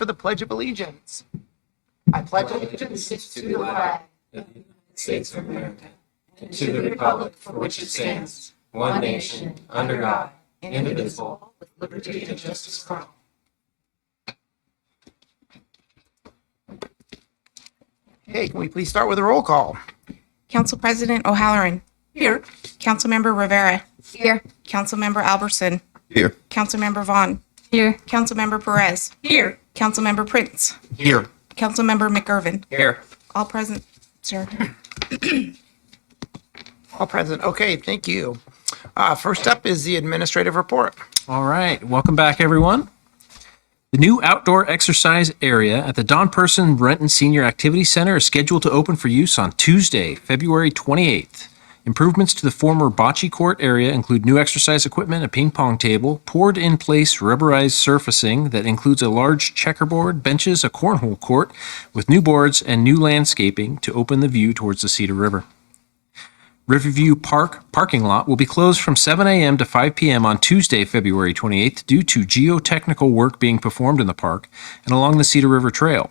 for the Pledge of Allegiance. I pledge allegiance to the flag of the United States of America, and to the republic for which it stands, one nation, under God, indivisible, with liberty and justice for all. Okay, can we please start with a roll call? Council President O'Halloran. Here. Councilmember Rivera. Here. Councilmember Albertson. Here. Councilmember Vaughn. Here. Councilmember Perez. Here. Councilmember Prince. Here. Councilmember McGurven. Here. All present, sir. All present. Okay, thank you. First up is the administrative report. All right, welcome back, everyone. The new outdoor exercise area at the Don Person Renton Senior Activity Center is scheduled to open for use on Tuesday, February 28th. Improvements to the former bocce court area include new exercise equipment, a ping pong table, poured-in-place rubberized surfacing that includes a large checkerboard, benches, a cornhole court with new boards and new landscaping to open the view towards the Cedar River. Riverview Park parking lot will be closed from 7 a.m. to 5 p.m. on Tuesday, February 28th due to geotechnical work being performed in the park and along the Cedar River Trail.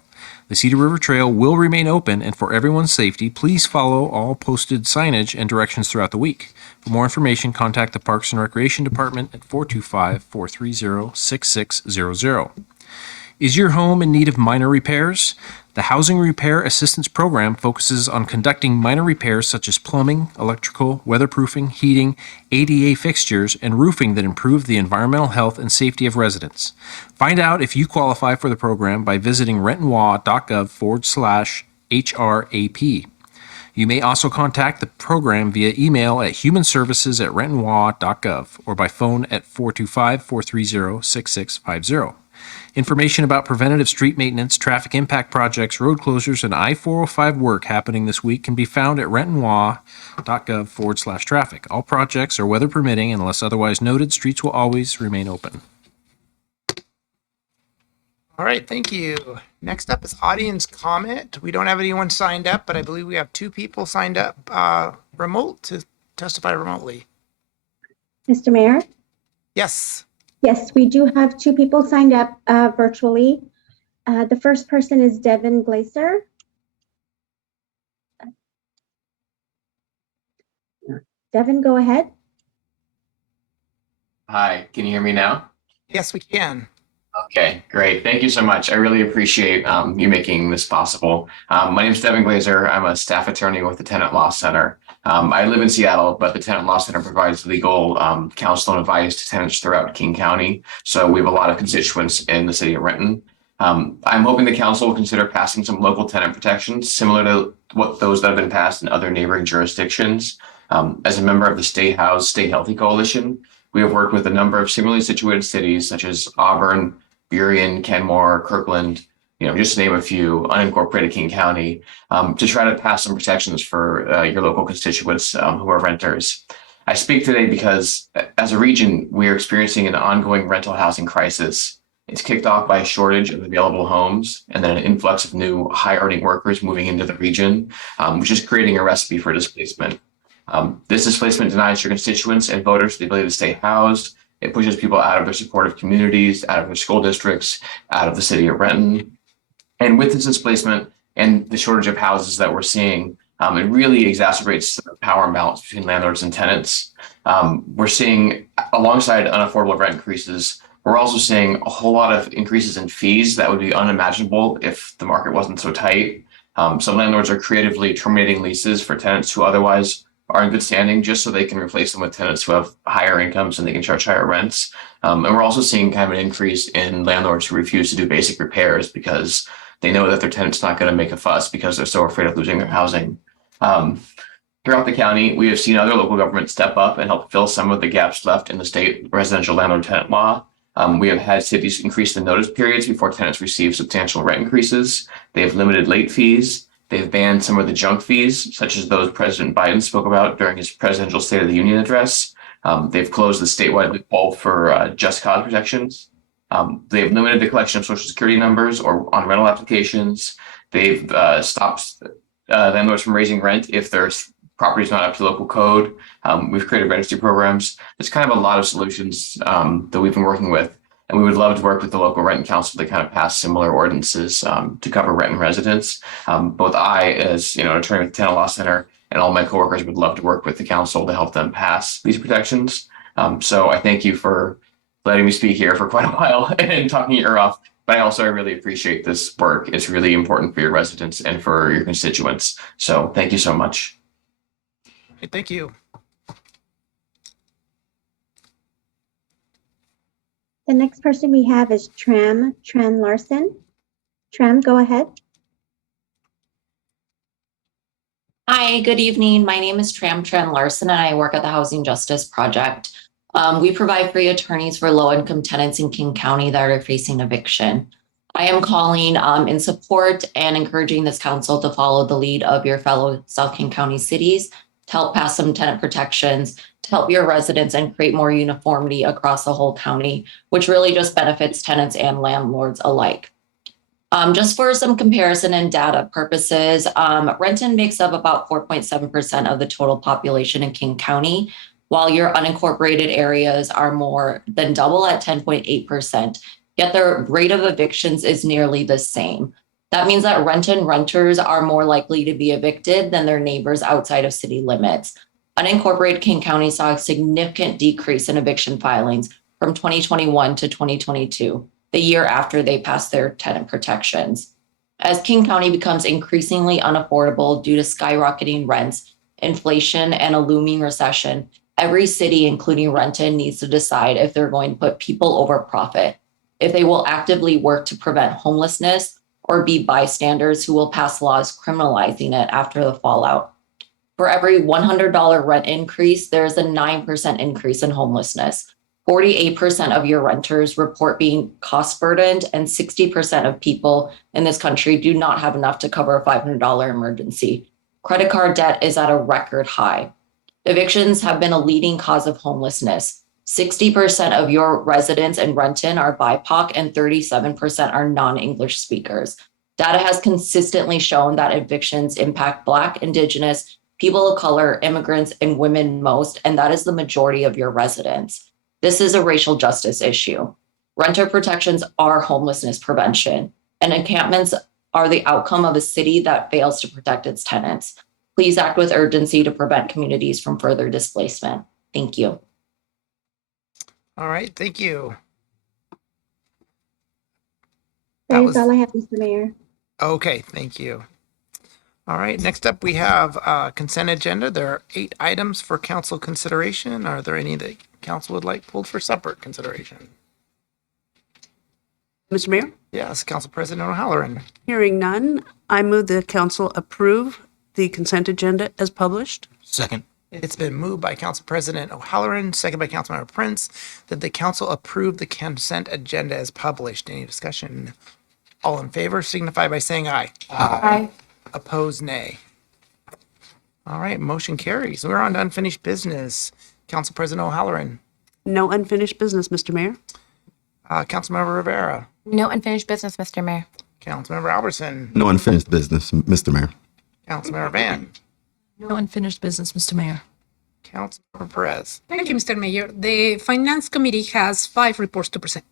The Cedar River Trail will remain open, and for everyone's safety, please follow all posted signage and directions throughout the week. For more information, contact the Parks and Recreation Department at 425-430-6600. Is your home in need of minor repairs? The Housing Repair Assistance Program focuses on conducting minor repairs such as plumbing, electrical, weatherproofing, heating, ADA fixtures, and roofing that improve the environmental health and safety of residents. Find out if you qualify for the program by visiting rentonwa.gov/HRAP. You may also contact the program via email at humanservices@rentonwa.gov or by phone at 425-430-6650. Information about preventative street maintenance, traffic impact projects, road closures, and I-405 work happening this week can be found at rentonwa.gov/traffic. All projects are weather permitting, and unless otherwise noted, streets will always remain open. All right, thank you. Next up is audience comment. We don't have anyone signed up, but I believe we have 2 people signed up remote to testify remotely. Mr. Mayor? Yes. Yes, we do have 2 people signed up virtually. The first person is Devin Glaser. Devin, go ahead. Hi, can you hear me now? Yes, we can. Okay, great. Thank you so much. I really appreciate you making this possible. My name is Devin Glaser. I'm a staff attorney with the Tenant Law Center. I live in Seattle, but the Tenant Law Center provides legal counsel and advice to tenants throughout King County. So we have a lot of constituents in the city of Renton. I'm hoping the council will consider passing some local tenant protections similar to those that have been passed in other neighboring jurisdictions. As a member of the Stay Housed, Stay Healthy Coalition, we have worked with a number of similarly situated cities such as Auburn, Burien, Kenmore, Kirkland, just to name a few, unincorporated King County, to try to pass some protections for your local constituents who are renters. I speak today because as a region, we are experiencing an ongoing rental housing crisis. It's kicked off by a shortage of available homes and then an influx of new high-earning workers moving into the region, which is creating a recipe for displacement. This displacement denies your constituents and voters the ability to stay housed. It pushes people out of their supportive communities, out of their school districts, out of the city of Renton. And with this displacement and the shortage of houses that we're seeing, it really exacerbates the power imbalance between landlords and tenants. We're seeing, alongside unaffordable rent increases, we're also seeing a whole lot of increases in fees that would be unimaginable if the market wasn't so tight. Some landlords are creatively terminating leases for tenants who otherwise are in good standing just so they can replace them with tenants who have higher incomes and they can charge higher rents. And we're also seeing kind of an increase in landlords who refuse to do basic repairs because they know that their tenant's not going to make a fuss because they're so afraid of losing their housing. Throughout the county, we have seen other local governments step up and help fill some of the gaps left in the state residential landlord tenant law. We have had cities increase the notice periods before tenants receive substantial rent increases. They have limited late fees. They've banned some of the junk fees, such as those President Biden spoke about during his presidential State of the Union address. They've closed the statewide loophole for just cause protections. They've limited the collection of Social Security numbers or on rental applications. They've stopped landlords from raising rent if their property is not up to local code. We've created registry programs. There's kind of a lot of solutions that we've been working with. And we would love to work with the local Renton Council to kind of pass similar ordinances to cover Renton residents. Both I, as an attorney with the Tenant Law Center, and all my coworkers would love to work with the council to help them pass these protections. So I thank you for letting me speak here for quite a while and talking your ear off. But I really appreciate this work. It's really important for your residents and for your constituents. So thank you so much. Hey, thank you. The next person we have is Tran Larson. Tran, go ahead. Hi, good evening. My name is Tran Larson, and I work at the Housing Justice Project. We provide free attorneys for low-income tenants in King County that are facing eviction. I am calling in support and encouraging this council to follow the lead of your fellow South King County cities to help pass some tenant protections, to help your residents and create more uniformity across the whole county, which really just benefits tenants and landlords alike. Just for some comparison and data purposes, Renton makes up about 4.7% of the total population in King County, while your unincorporated areas are more than double at 10.8%. Yet the rate of evictions is nearly the same. That means that Renton renters are more likely to be evicted than their neighbors outside of city limits. Unincorporated King County saw a significant decrease in eviction filings from 2021 to 2022, the year after they passed their tenant protections. As King County becomes increasingly unaffordable due to skyrocketing rents, inflation, and a looming recession, every city, including Renton, needs to decide if they're going to put people over profit, if they will actively work to prevent homelessness, or be bystanders who will pass laws criminalizing it after the fallout. For every $100 rent increase, there is a 9% increase in homelessness. 48% of your renters report being cost burdened, and 60% of people in this country do not have enough to cover a $500 emergency. Credit card debt is at a record high. Evictions have been a leading cause of homelessness. 60% of your residents in Renton are BIPOC and 37% are non-English speakers. Data has consistently shown that evictions impact Black, Indigenous, people of color, immigrants, and women most, and that is the majority of your residents. This is a racial justice issue. Renter protections are homelessness prevention, and encampments are the outcome of a city that fails to protect its tenants. Please act with urgency to prevent communities from further displacement. Thank you. All right, thank you. That That is was all I have, Mr. Mayor. okay. Thank you. All right, next up we have consent agenda. There are 8 items for council consideration. Are there any that council would like pulled for separate consideration? Mr. Mayor, Yes, Council President O'Halloran. hearing none, I move the council approve the consent agenda as published. Second. It's been moved by Council President O'Halloran, second by Councilmember Prince, that the council approve the consent agenda as published. Any discussion? All in favor signify by saying aye. Aye. Opposed, nay. All right, motion carries. We're on to unfinished business. Council President O'Halloran, No unfinished business, Mr. Mayor. Councilmember Rivera, No unfinished business, Mr. Mayor. Councilmember Albertson, No unfinished business, Mr. Mayor. Councilmember Van, No unfinished business, Mr. Mayor. Councilmember Perez. Thank you, Mr. Mayor. The Finance Committee has 5 reports to present.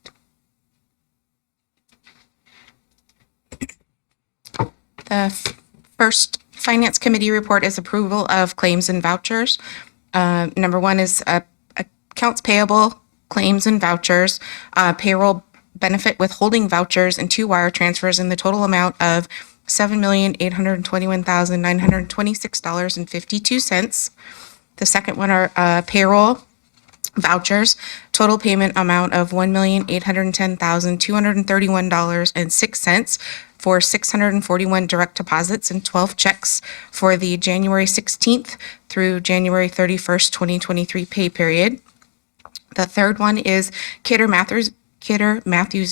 The first Finance Committee report is approval of claims and vouchers. Number 1 is accounts payable, claims and vouchers, payroll benefit withholding vouchers, and 2 wire transfers in the total amount of $7,821,926.52. The second one are payroll vouchers, total payment amount of $1,810,231.06 for 641 direct deposits and 12 checks for the January 16th through January 31st, 2023 pay period. The third one is Kidder Matthews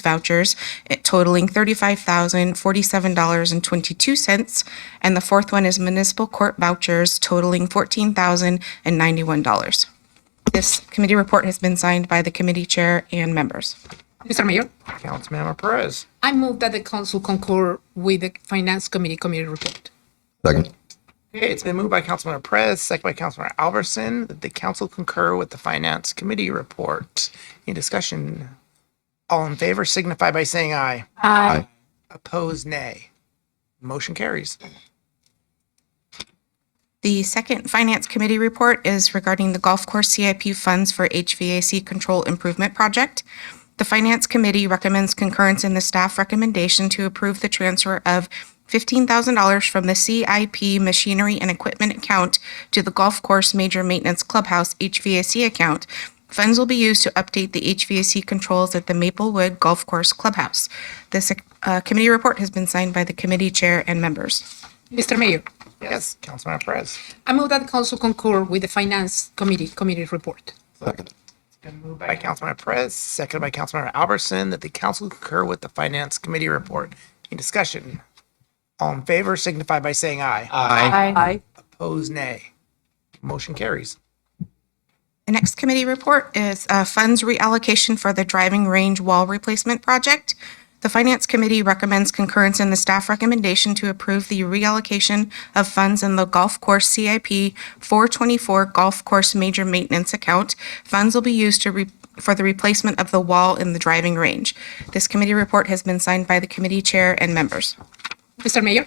vouchers totaling $35,047.22. And the fourth one is municipal court vouchers totaling $14,091. This committee report has been signed by the committee chair and members. Mr. Mayor, Councilmember Perez. I move that the council concur with the Finance Committee report. Second. Okay, it's been moved by Councilmember Perez, second by Councilmember Albertson, that the council concur with the Finance Committee report. Any discussion? All in favor signify by saying aye. Aye. Opposed, nay. Motion carries. The second Finance Committee report is regarding the golf course CIP funds for HVAC control improvement project. The Finance Committee recommends concurrence in the staff recommendation to approve the transfer of $15,000 from the CIP machinery and equipment account to the golf course major maintenance clubhouse HVAC account. Funds will be used to update the HVAC controls at the Maplewood Golf Course Clubhouse. This committee report has been signed by the committee chair and members. Mr. Mayor, Yes, Councilmember Perez. I move that the council concur with the Finance Committee report. Second. Been moved by Councilmember Perez, seconded by Councilmember Albertson, that the council concur with the Finance Committee report. Any discussion? All in favor signify by saying aye. Aye. Opposed, nay. Motion carries. The next committee report is funds reallocation for the driving range wall replacement project. The Finance Committee recommends concurrence in the staff recommendation to approve the reallocation of funds in the golf course CIP 424 golf course major maintenance account. Funds will be used for the replacement of the wall in the driving range. This committee report has been signed by the committee chair and members. Mr. Mayor,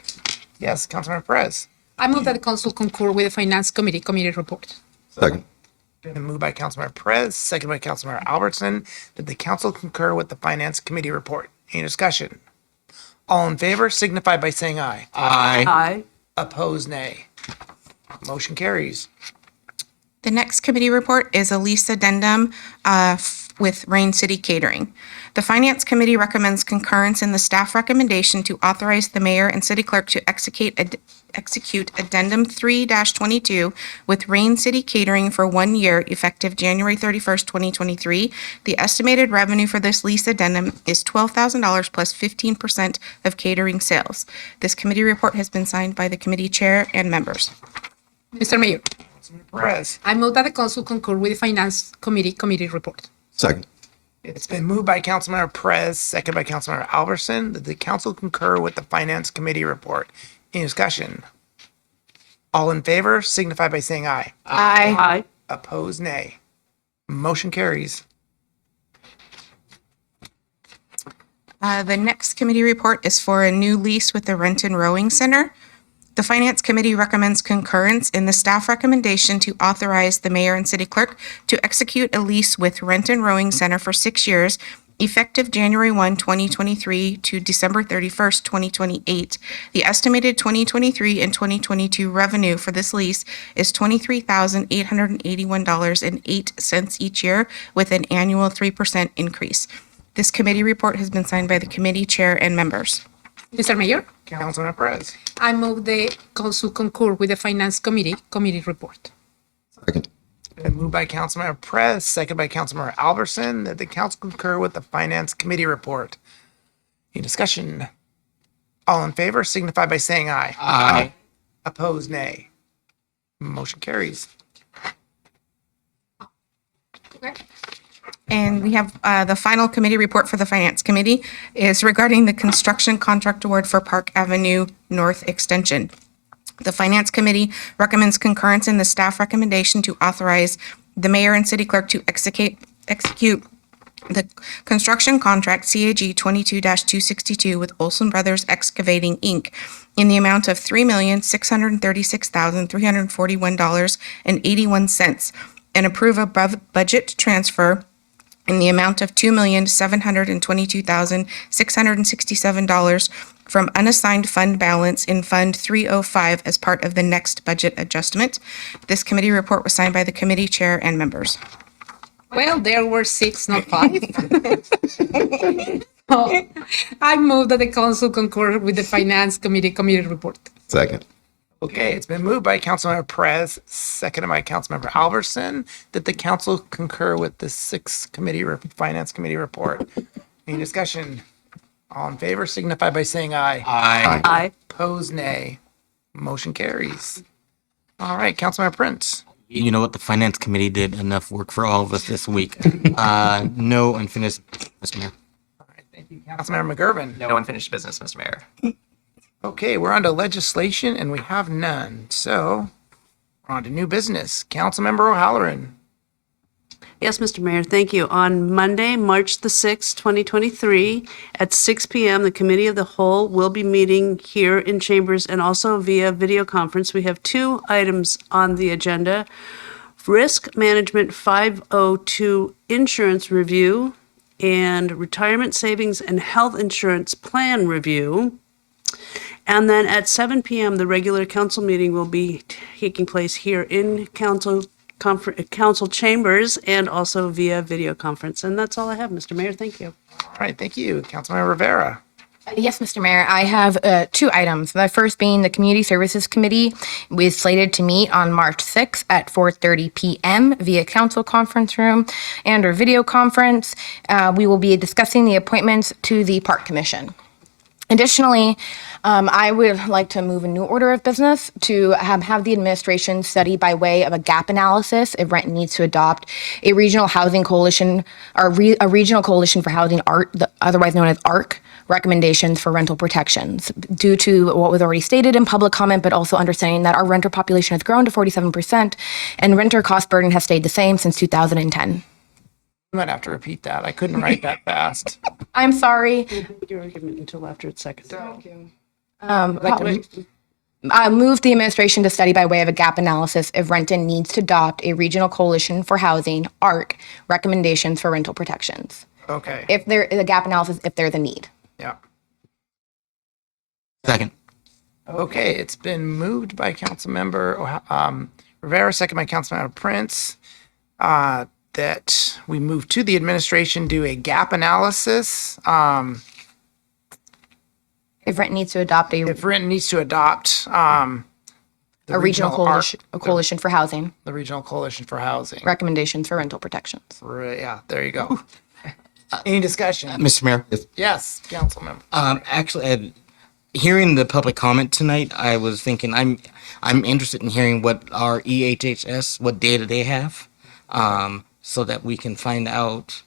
Yes, Councilmember Perez. I move that the council concur with the Finance Committee report. Second. Been moved by Councilmember Perez, seconded by Councilmember Albertson, that the council concur with the Finance Committee report. Any discussion? All in favor signify by saying aye. Aye. Opposed, nay. Motion carries. The next committee report is a lease addendum with Rain City Catering. The Finance Committee recommends concurrence in the staff recommendation to authorize the mayor and city clerk to execute Addendum 3-22 with Rain City Catering for 1 year effective January 31st, 2023. The estimated revenue for this lease addendum is $12,000 plus 15% of catering sales. This committee report has been signed by the committee chair and members. Mr. Mayor, Perez. I move that the council concur with the Finance Committee report. Second. It's been moved by Councilmember Perez, seconded by Councilmember Albertson, that the council concur with the Finance Committee report. Any discussion? All in favor signify by saying aye. Aye. Opposed, nay. Motion carries. The next committee report is for a new lease with the Renton Rowing Center. The Finance Committee recommends concurrence in the staff recommendation to authorize the mayor and city clerk to execute a lease with Renton Rowing Center for 6 years, effective January 1, 2023 to December 31st, 2028. The estimated 2023 and 2022 revenue for this lease is $23,881.08 each year, with an annual 3% increase. This committee report has been signed by the committee chair and members. Mr. Mayor, Councilmember Perez. I move the council concur with the Finance Committee report. Second. Been moved by Councilmember Perez, seconded by Councilmember Albertson, that the council concur with the Finance Committee report. Any discussion? All in favor signify by saying aye. Aye. Opposed, nay. Motion carries. And we have the final committee report for the Finance Committee is regarding the construction contract award for Park Avenue North Extension. The Finance Committee recommends concurrence in the staff recommendation to authorize the mayor and city clerk to execute the construction contract CAG 22-262 with Olson Brothers Excavating, Inc. in the amount of $3,636,341.81 and approve above budget transfer in the amount of $2,722,667 from unassigned fund balance in Fund 305 as part of the next budget adjustment. This committee report was signed by the committee chair and members. Well, there were 6, not 5. So, I move that the council concur with the Finance Committee report. Second. Okay, it's been moved by Councilmember Perez, seconded by Councilmember Albertson, that the council concur with the Finance Committee report. Any discussion? All in favor signify by saying aye. Aye. Opposed, nay. Motion carries. All right, Councilmember Prince. You know what? The Finance Committee did enough work for all of us this week. No unfinished, Mr. Mayor. Councilmember McGurven. No unfinished business, Mr. Mayor. Okay, we're on to legislation and we have none. So we're on to new business. Councilmember O'Halloran. Yes, Mr. Mayor, thank you. On Monday, March the 6th, 2023, at 6 p.m., the Committee of the Whole will be meeting here in chambers and also via video conference. We have 2 items on the agenda. Risk Management 502 Insurance Review and Retirement Savings and Health Insurance Plan Review. And then at 7 p.m., the regular council meeting will be taking place here in council chambers and also via video conference. And that's all I have, Mr. Mayor. Thank you. All right, thank you. Councilmember Rivera. Yes, Mr. Mayor. I have 2 items. The first being the Community Services Committee is slated to meet on March 6th at 4:30 p.m. via council conference room and or video conference. We will be discussing the appointments to the Park Commission. Additionally, I would like to move a new order of business to have the administration study by way of a gap analysis if Renton needs to adopt a regional housing coalition or a regional coalition for housing otherwise known as ARC recommendations for rental protections due to what was already stated in public comment, but also understanding that our renter population has grown to 47% and renter cost burden has stayed the same since 2010. I might have to repeat that. I couldn't write that fast. I'm sorry. Your argument until after it's seconded. Thank you. I moved the administration to study by way of a gap analysis if Renton needs to adopt a regional coalition for housing, ARC, recommendations for rental protections. Okay. If there is a gap analysis, if there's a need. Yeah. Second. Okay, it's been moved by Councilmember Rivera, second by Councilmember Prince, that we move to the administration, do a gap analysis. If Renton needs to adopt If Renton needs to adopt a regional coalition, for housing, the regional coalition for housing. recommendations for rental protections. Yeah, there you go. Any discussion? Mr. Mayor. Yes, Councilmember. Actually, hearing the public comment tonight, I was thinking I'm interested in hearing what our EHHS, what data they have, so that we can find out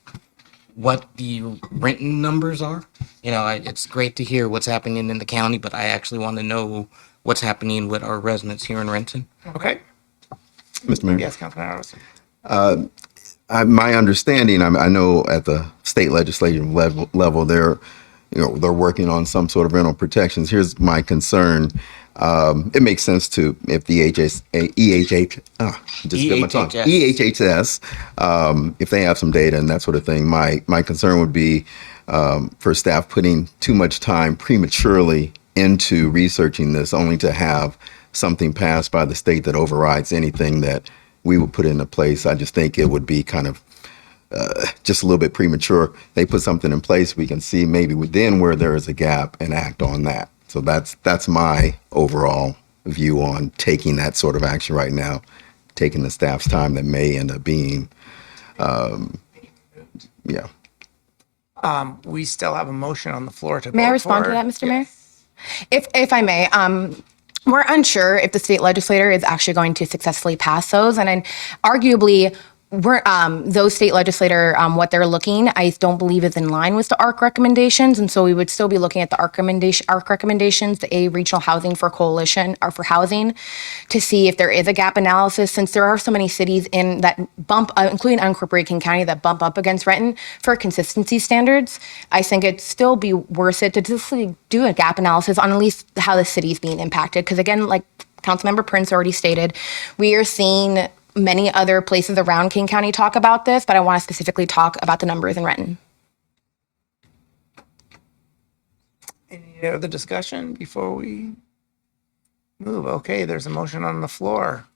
what the Renton numbers are. You know, it's great to hear what's happening in the county, but I actually want to know what's happening with our residents here in Renton. Okay. Mr. Mayor. Yes, Councilmember Harrison. My understanding, I know at the state legislative level, they're working on some sort of rental protections. Here's my concern. It makes sense to if the EHHS, if they have some data and that sort of thing. My concern would be for staff putting too much time prematurely into researching this, only to have something passed by the state that overrides anything that we would put into place. I just think it would be kind of just a little bit premature. They put something in place, we can see maybe within where there is a gap and act on that. So that's my overall view on taking that sort of action right now, taking the staff's time that may end up being, We still have a motion on the floor to May I vote respond for. to that, Mr. Mayor? If I may, we're unsure if the state legislator is actually going to successfully pass those, and then arguably, those state legislator, what they're looking, I don't believe is in line with the ARC recommendations, and so we would still be looking at the ARC recommendations, the A regional housing for coalition or for housing, to see if there is a gap analysis, since there are so many cities in that bump, including unincorporated King County, that bump up against Renton for consistency standards. I think it'd still be worth it to just do a gap analysis on at least how the city's being impacted, because again, like Councilmember Prince already stated, we are seeing many other places around King County talk about this, but I want to specifically talk about the numbers in Renton. Any other discussion before we move? Okay, there's a motion on the floor.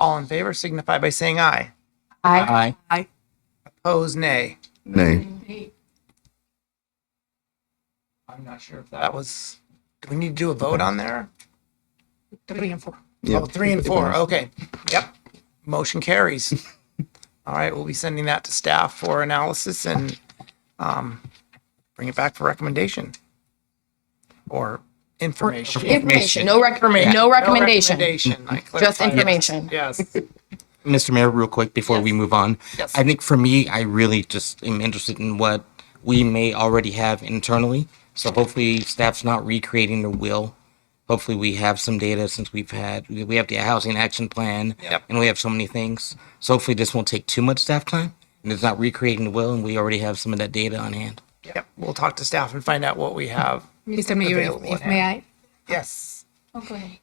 All in favor signify by saying aye. Aye. Aye. Opposed, nay. nay. I'm not sure if that was, do we need to do a vote on there? 3 and 4. Oh, 3 and 4, okay. Yep, motion carries. All right, we'll be sending that to staff for analysis and bring it back for recommendation. Or information. Information. No recommendation. I Just clarified. information. Yes. Mr. Mayor, real quick before we move on, Yes. I think for me, I really just am interested in what we may already have internally. So hopefully staff's not recreating the wheel. Hopefully we have some data since we have the housing action plan Yep. and we have so many things. So hopefully this won't take too much staff time And it's not recreating the wheel, and we already have some of that data on hand. Yep, we'll talk to staff and find out what we have. Mr. Mayor, Available if at may hand. I? Yes.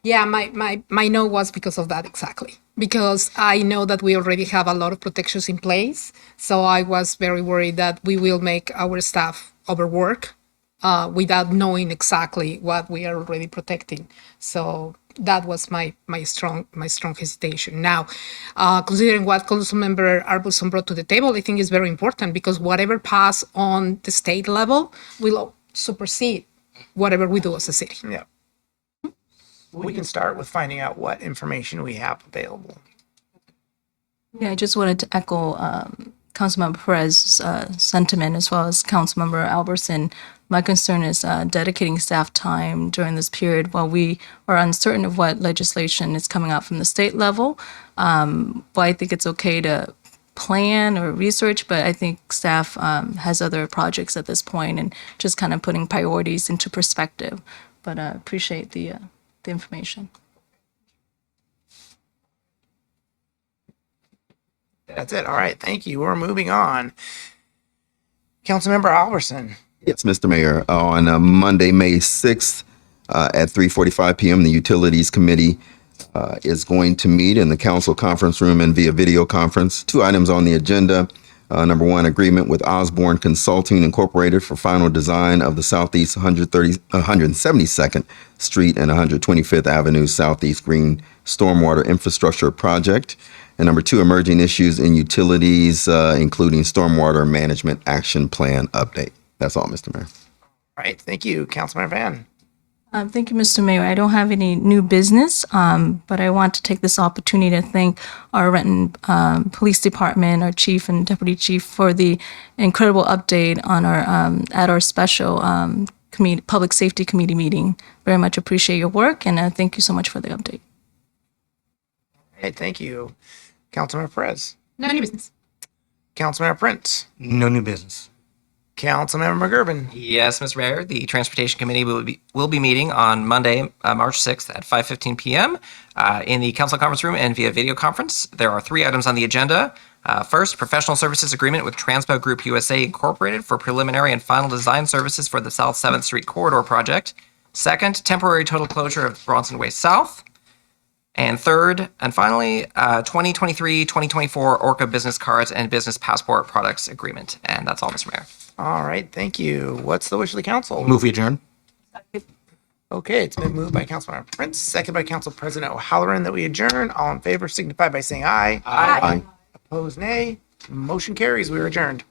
Yeah, my no was because of that exactly. Because I know that we already have a lot of protections in place. So I was very worried that we will make our staff overwork without knowing exactly what we are already protecting. So that was my strong hesitation. Now, considering what Councilmember Arbelson brought to the table, I think is very important because whatever pass on the state level will supersede whatever we do as a city. Yeah. We can start with finding out what information we have available. Yeah, I just wanted to echo Councilmember Perez's sentiment as well as Councilmember Albertson. My concern is dedicating staff time during this period while we are uncertain of what legislation is coming out from the state level. But I think it's okay to plan or research, but I think staff has other projects at this point and just kind of putting priorities into perspective. But I appreciate the information. That's it. All right. Thank you. We're moving on. Councilmember Alverson. Yes, Mr. Mayor. On Monday, May 6th at 3:45 p.m., the Utilities Committee is going to meet in the council conference room and via video conference. 2 items on the agenda. Number 1, agreement with Osborne Consulting Incorporated for final design of the Southeast 172nd Street and 125th Avenue Southeast Green Stormwater Infrastructure Project. And number 2, emerging issues in utilities, including stormwater management action plan update. That's all, Mr. Mayor. All right. Thank you, Councilmember Van. Thank you, Mr. Mayor. I don't have any new business, but I want to take this opportunity to thank our Renton Police Department, our chief and deputy chief, for the incredible update on our at our special public safety committee meeting. Very much appreciate your work, and thank you so much for the update. Hey, thank you, Councilmember Perez. No new business. Councilmember Prince. No new business. Councilmember McGurven. Yes, Mr. Mayor, the Transportation Committee will be meeting on Monday, March 6th at 5:15 p.m. In the council conference room and via video conference. There are 3 items on the agenda. First, professional services agreement with Transpo Group USA Incorporated for preliminary and final design services for the South 7th Street Corridor project. Second, temporary total closure of Bronson Way South. And third, and finally, 2023-2024 Orca business cards and business passport products agreement. And that's all, Mr. Mayor. All right. Thank you. What's the wish of the council? Move adjourn. Okay. It's been moved by Councilmember Prince, second by Council President O'Halloran that we adjourn. All in favor signify by saying aye. Aye. Opposed, nay. Motion carries. We are adjourned.